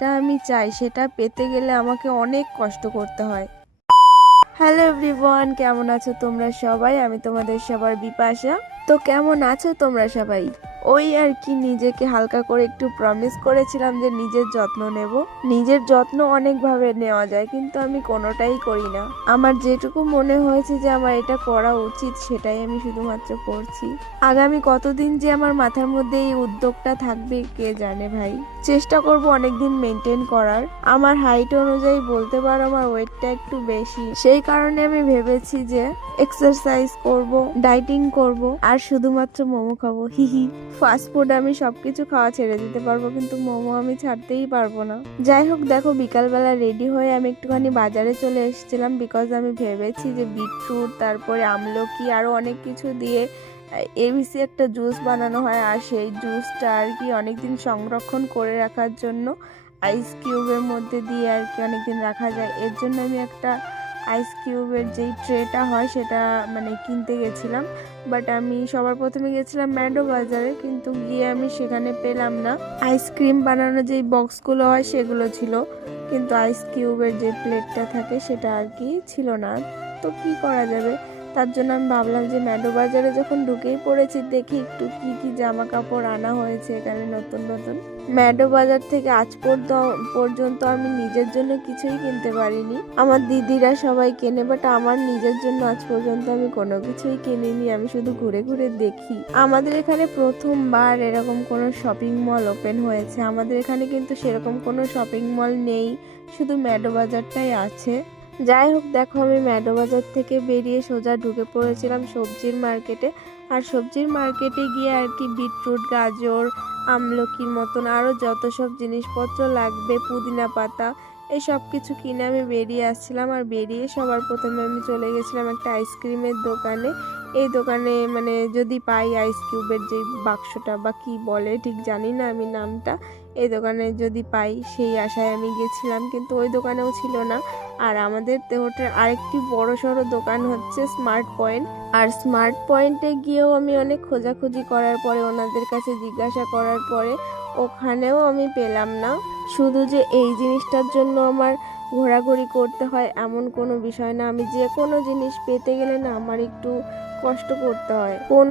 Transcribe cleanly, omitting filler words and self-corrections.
যেটা আমি চাই সেটা পেতে গেলে আমাকে অনেক কষ্ট করতে হয়। হ্যালো এভরিওয়ান, কেমন আছো তোমরা সবাই? আমি তোমাদের সবার বিপাশা। তো কেমন আছো তোমরা সবাই? ওই আর কি, নিজেকে হালকা করে একটু প্রমিস করেছিলাম যে নিজের যত্ন নেব। নিজের যত্ন অনেকভাবে নেওয়া যায়, কিন্তু আমি কোনোটাই করি না। আমার যেটুকু মনে হয়েছে যে আমার এটা করা উচিত সেটাই আমি শুধুমাত্র করছি। আগামী কতদিন যে আমার মাথার মধ্যে এই উদ্যোগটা থাকবে কে জানে ভাই। চেষ্টা করব অনেকদিন মেনটেন করার। আমার হাইট অনুযায়ী বলতে পারো আমার ওয়েটটা একটু বেশি, সেই কারণে আমি ভেবেছি যে এক্সারসাইজ করব, ডাইটিং করব, আর শুধুমাত্র মোমো খাবো। হিহি। ফাস্টফুড আমি সবকিছু খাওয়া ছেড়ে দিতে পারবো, কিন্তু মোমো আমি ছাড়তেই পারবো না। যাই হোক, দেখো বিকালবেলা রেডি হয়ে আমি একটুখানি বাজারে চলে এসেছিলাম, বিকজ আমি ভেবেছি যে বিটরুট, তারপরে আমলকি, আরো অনেক কিছু দিয়ে এবিসি একটা জুস বানানো হয়, আর সেই জুসটা আর কি অনেকদিন সংরক্ষণ করে রাখার জন্য আইস কিউবের মধ্যে দিয়ে আর কি অনেকদিন রাখা যায়। এর জন্য আমি একটা আইস কিউবের যেই ট্রেটা হয় সেটা মানে কিনতে গেছিলাম। বাট আমি সবার প্রথমে গেছিলাম ম্যাডো বাজারে, কিন্তু গিয়ে আমি সেখানে পেলাম না। আইসক্রিম বানানোর যেই বক্সগুলো হয় সেগুলো ছিল, কিন্তু আইস কিউবের যে প্লেটটা থাকে সেটা আর কি ছিল না। তো কি করা যাবে, তার জন্য আমি ভাবলাম যে ম্যাডো বাজারে যখন ঢুকেই পড়েছি, দেখি একটু কি কি জামা কাপড় আনা হয়েছে এখানে নতুন নতুন। ম্যাডো বাজার থেকে আজ পর্যন্ত আমি নিজের জন্য কিছুই কিনতে পারিনি। আমার দিদিরা সবাই কেনে, বাট আমার নিজের জন্য আজ পর্যন্ত আমি কোনো কিছুই কিনিনি। আমি শুধু ঘুরে ঘুরে দেখি। আমাদের এখানে প্রথমবার এরকম কোনো শপিং মল ওপেন হয়েছে। আমাদের এখানে কিন্তু সেরকম কোনো শপিং মল নেই, শুধু ম্যাডো বাজারটাই আছে। যাই হোক, দেখো আমি ম্যাডো বাজার থেকে বেরিয়ে সোজা ঢুকে পড়েছিলাম সবজির মার্কেটে। আর সবজির মার্কেটে গিয়ে আর কি বিটরুট, গাজর, আমলকির মতন আরও যত সব জিনিসপত্র লাগবে, পুদিনা পাতা, এই সব কিছু কিনে আমি বেরিয়ে আসছিলাম। আর বেরিয়ে সবার প্রথমে আমি চলে গেছিলাম একটা আইসক্রিমের দোকানে। এই দোকানে মানে যদি পাই আইস কিউবের যে বাক্সটা বা কি বলে ঠিক জানি না আমি নামটা, এই দোকানে যদি পাই সেই আশায় আমি গেছিলাম, কিন্তু ওই দোকানেও ছিল না। আর আমাদের দেহটার আরেকটি বড় সড়ো দোকান হচ্ছে স্মার্ট পয়েন্ট। আর স্মার্ট পয়েন্টে গিয়েও আমি অনেক খোঁজাখুঁজি করার পরে, ওনাদের কাছে জিজ্ঞাসা করার পরে ওখানেও আমি পেলাম না। শুধু যে এই জিনিসটার জন্য আমার ঘোরাঘুরি করতে হয় এমন কোনো বিষয় না। আমি যে কোনো জিনিস পেতে গেলে না আমার একটু কষ্ট করতে হয়। কোন